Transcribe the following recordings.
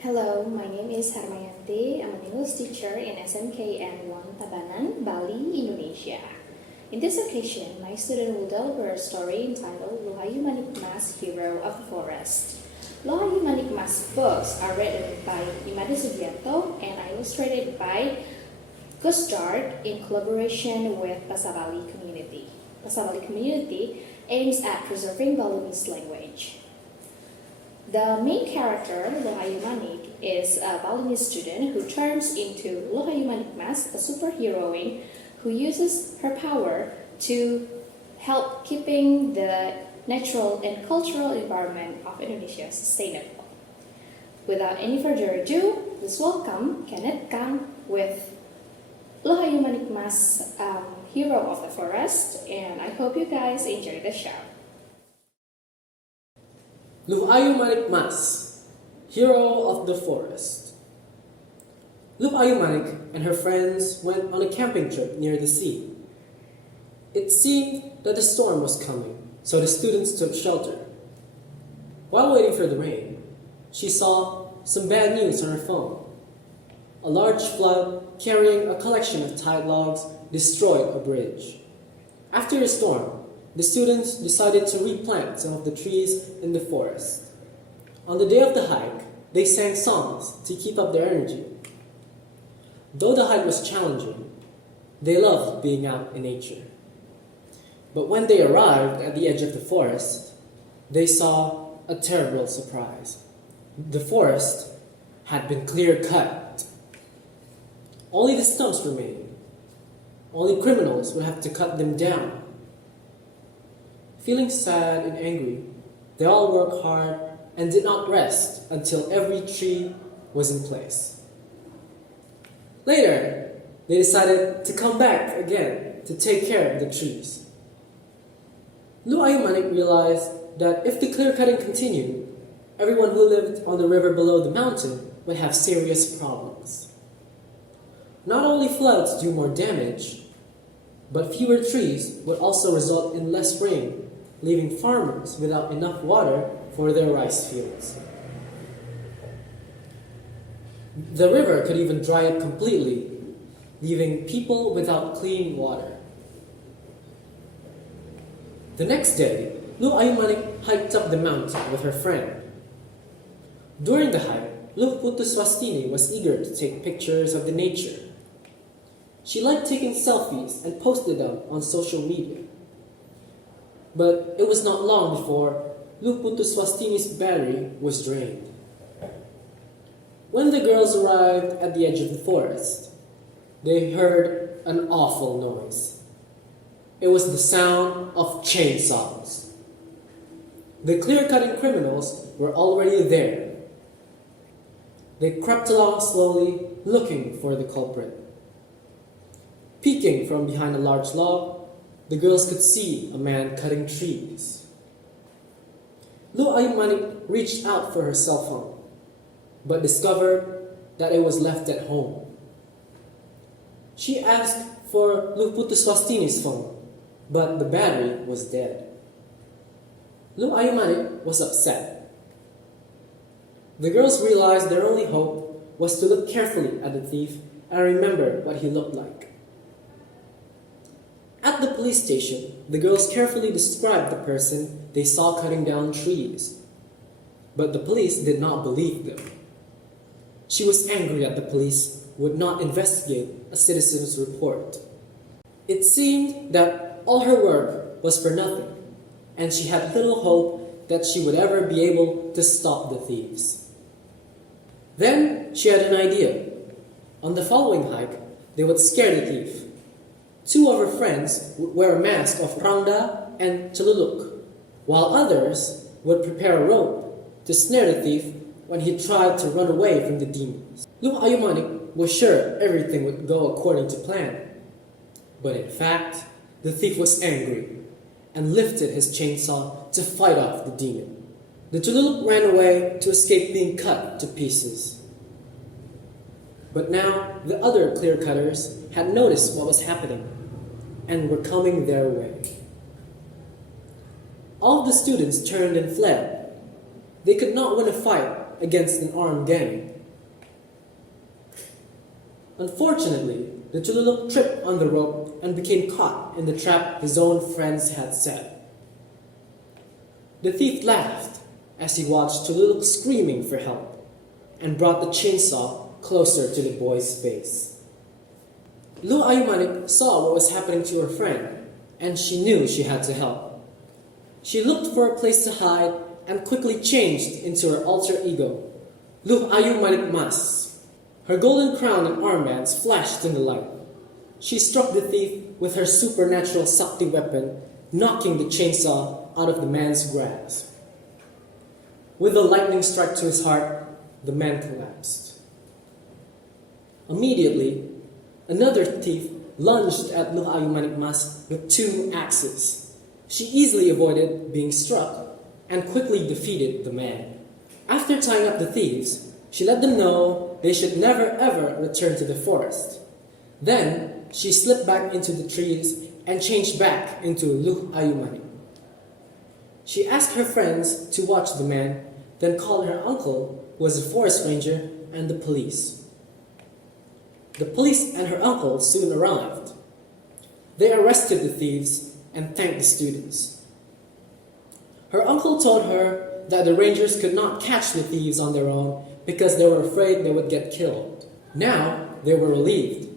Hello, my name is Harmayanti. I'm an English teacher in SMKN 1 Tabanan, Bali, Indonesia. In this occasion, my student will deliver a story entitled Lohayu Manik Mas, Hero of the Forest. Lohayu Manik Mas books are written by Imade Sugiarto and illustrated by Gustard in collaboration with Pasabali community. Pasabali community aims at preserving Balinese language. The main character, Lohayu Manik, is a Balinese student who turns into Lohayu Manik Mas, a superheroine who uses her power to help keeping the natural and cultural environment of Indonesia sustainable. Without any further ado, let's welcome Kenneth Kang with Lohayu Manik Mas, Hero of the Forest, and I hope you guys enjoy the show. Lohayu Manik Mas, Hero of the Forest. Lohayu Manik and her friends went on a camping trip near the sea. It seemed that the storm was coming, so the students took shelter. While waiting for the rain, she saw some bad news on her phone. A large flood carrying a collection of tied logs destroyed a bridge. After the storm, the students decided to replant some of the trees in the forest. On the day of the hike, they sang songs to keep up their energy. Though the hike was challenging, they loved being out in nature. But when they arrived at the edge of the forest, they saw a terrible surprise. The forest had been clear-cut. Only the stumps remained. Only criminals would have to cut them down. Feeling sad and angry, they all worked hard and did not rest until every tree was in place. Later, they decided to come back again to take care of the trees. Lohayu Manik realized that if the clear-cutting continued, everyone who lived on the river below the mountain would have serious problems. Not only floods do more damage, but fewer trees would also result in less rain, leaving farmers without enough water for their rice fields. The river could even dry up completely, leaving people without clean water. The next day, Lohayu Manik hiked up the mountain with her friend. During the hike, Luputu Swastini was eager to take pictures of the nature. She liked taking selfies and posted them on social media. But it was not long before Luputu Swastini's battery was drained. When the girls arrived at the edge of the forest, they heard an awful noise. It was the sound of chainsaws. The clear-cutting criminals were already there. They crept along slowly, looking for the culprit. Peeking from behind a large log, the girls could see a man cutting trees. Lohayu Manik reached out for her cell phone, but discovered that it was left at home. She asked for Luputu Swastini's phone, but the battery was dead. Lohayu Manik was upset. The girls realized their only hope was to look carefully at the thief and remember what he looked like. At the police station, the girls carefully described the person they saw cutting down trees. But the police did not believe them. She was angry at the police who would not investigate a citizen's report. It seemed that all her work was for nothing, and she had little hope that she would ever be able to stop the thieves. Then she had an idea. On the following hike, they would scare the thief. Two of her friends would wear a mask of rangda and celuluk, while others would prepare a rope to snare the thief when he tried to run away from the demons. Lohayu Manik was sure everything would go according to plan. But in fact, the thief was angry and lifted his chainsaw to fight off the demon. The celuluk ran away to escape being cut to pieces. But now the other clear-cutters had noticed what was happening and were coming their way. All of the students turned and fled. They could not win a fight against an armed gang. Unfortunately, the Tululuk tripped on the rope and became caught in the trap his own friends had set. The thief laughed as he watched Tululuk screaming for help and brought the chainsaw closer to the boy's face. Lu Ayumanik saw what was happening to her friend, and she knew she had to help. She looked for a place to hide and quickly changed into her alter ego, Lu Ayumanik Mas. Her golden crown and armbands flashed in the light. She struck the thief with her supernatural Sakti weapon, knocking the chainsaw out of the man's grasp. With a lightning strike to his heart, the man collapsed. Immediately, another thief lunged at Lu Ayumanik Mas with 2 axes. She easily avoided being struck and quickly defeated the man. After tying up the thieves, she let them know they should never ever return to the forest. Then, she slipped back into the trees and changed back into Lu Ayumanik. She asked her friends to watch the man, then called her uncle, who was a forest ranger, and the police. The police and her uncle soon arrived. They arrested the thieves and thanked the students. Her uncle told her that the rangers could not catch the thieves on their own because they were afraid they would get killed. Now they were relieved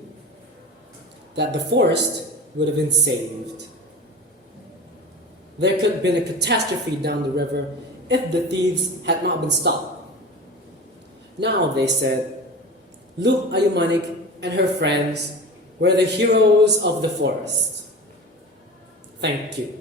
that the forest would have been saved. There could have been a catastrophe down the river if the thieves had not been stopped. Now, they said, Lu Ayumanik and her friends were the heroes of the forest. Thank you.